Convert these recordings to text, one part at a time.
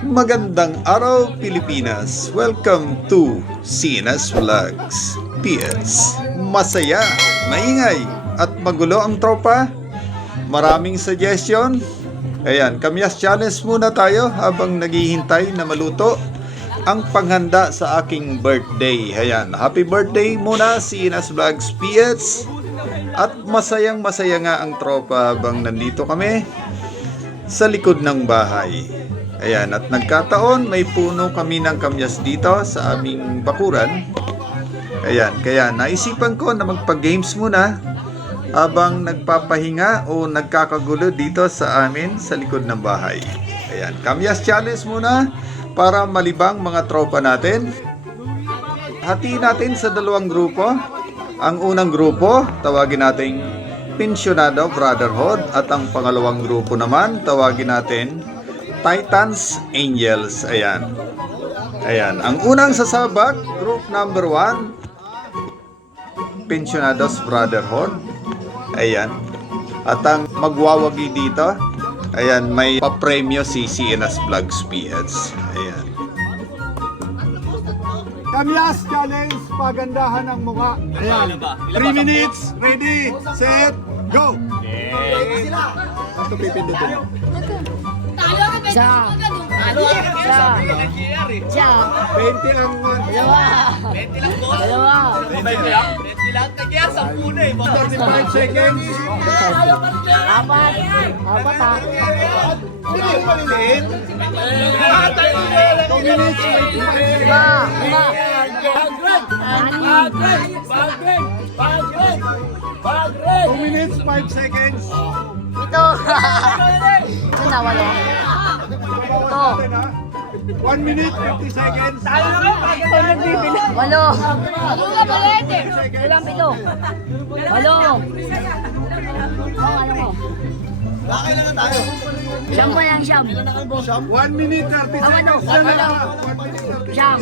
Magandang araw Pilipinas! Welcome to CNS Vlogs PS. Masaya, maingay at magulo ang tropa. Maraming suggestion. Ayan, kamyas challenge muna tayo habang naghihintay na maluto ang panghanda sa aking birthday. Ayan, happy birthday muna CNS Vlogs PS. At masayang masaya nga ang tropa habang nandito kami sa likod ng bahay. Ayan, at nagkataon may puno kami ng kamyas dito sa aming bakuran. Ayan, kaya naisipan ko na magpa-games muna habang nagpapahinga o nagkakagulo dito sa amin sa likod ng bahay. Ayan, kamyas challenge muna para malibang mga tropa natin. Hatiin natin sa dalawang grupo. Ang unang grupo, tawagin nating Pensionado Brotherhood, at ang pangalawang grupo naman, tawagin natin Titans Angels. Ayan. Ayan. Ang unang sasabak, group number 1, Pensionados Brotherhood. Ayan. At ang magwawagi dito, ayan, may papremyo si CNS Vlogs PS. Ayan. Kamyas challenge, pagandahan ng mukha. Ayan. 3 minutes, ready, set, go! Ito pipindutin. Siya. Siya. 20 ang Dalawa. Dalawa. 35 seconds. Apat. Apat ha. 2 minutes, 25 Lima. seconds. 2 minutes, 5 seconds. Ito. Ito na, walo. Ito. 1 minute, 50 seconds. Walo. Ilang pito? Walo. Ano mo? Kailangan tayo. Siyam ba yan, siyam? 1 minute, 30 seconds. Siyam.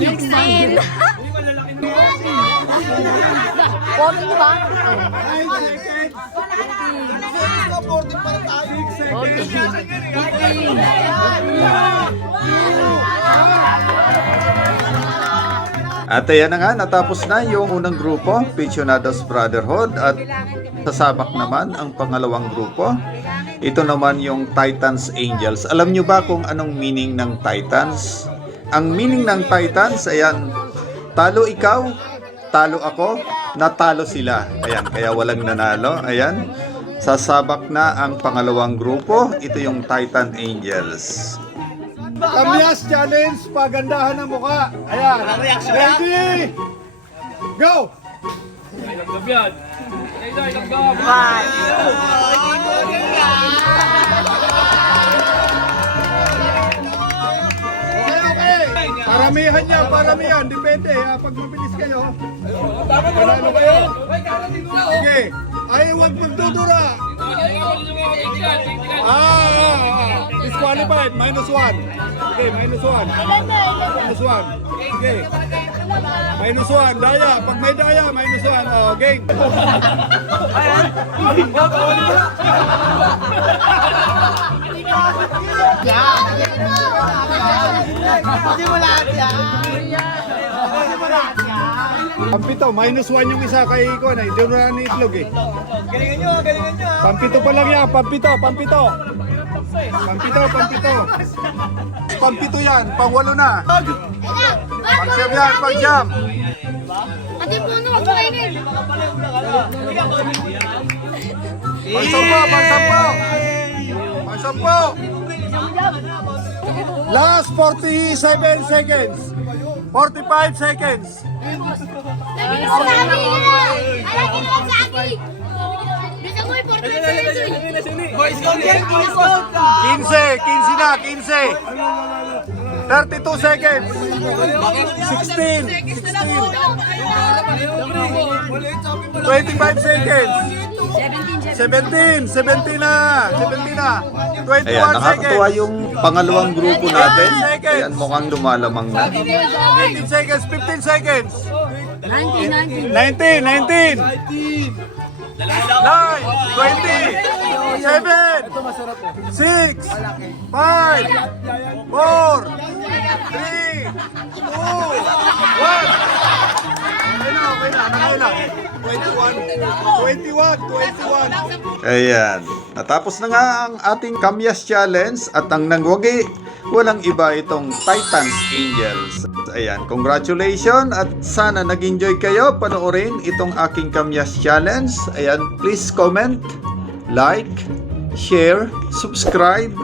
Sixteen. 40 di ba? 9 seconds. At ayan na nga, natapos na yung unang grupo, Pensionados Brotherhood, at sasabak naman ang pangalawang grupo. Ito naman yung Titans Angels. Alam nyo ba kung anong meaning ng Titans? Ang meaning ng Titans, ayan, talo ikaw, talo ako, natalo sila. Ayan, kaya walang nanalo. Ayan, sasabak na ang pangalawang grupo. Ito yung Titan Angels. Kamyas challenge, pagandahan ng mukha. Ayan. Ready? Go! Okay. Paramihan yan, paramihan. Depende ha, pag mabilis kayo. Panalo kayo. Okay. Ayaw wag magdudura. Disqualified, -1. Okay, -1. -1. Okay. -1, daya. Pag may daya, -1. Oh, game. Hindi mo lahat yan. Pampito, -1 yung isa kay Iko na. Hindi na ni itlog eh. Galingan nyo, galingan nyo. Pampito pa lang yan, pampito. Pampito yan, pang-8 na. Pang-siyam yan, pang-siyam. Ate puno, wag mo kainin. Pang-10. Last 47 seconds. 45 seconds. Lagi naman sa akin. Lagi naman sa akin. Bisa mo, 45 seconds. Boys, go, boys, go. 15 na, 15. 32 seconds. 16. 25 seconds. 17 na. 21 Ayan, nakakatuwa seconds. yung pangalawang grupo natin. Ayan, mukhang lumalamang na. 18 seconds, 15 seconds. 19. 19. 9, 20, 7, 6, 5, 4, 3, 2, 1. Okay na. Nakailan? 21. Ayan. Natapos na nga ang ating Kamyas Challenge at ang nangwagi, walang iba itong Titans Angels. Ayan, congratulations at sana nag-enjoy kayo panoorin itong aking Kamyas Challenge. Ayan, please comment, like, share, subscribe,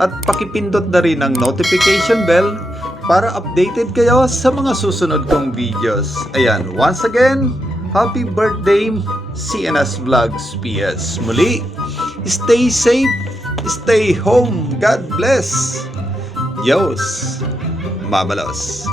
at pakipindot na rin ang notification bell para updated kayo sa mga susunod kong videos. Ayan, once again, happy birthday, CNS Vlogs PS. Muli, stay safe, stay home, God bless. Diyos, mabalos.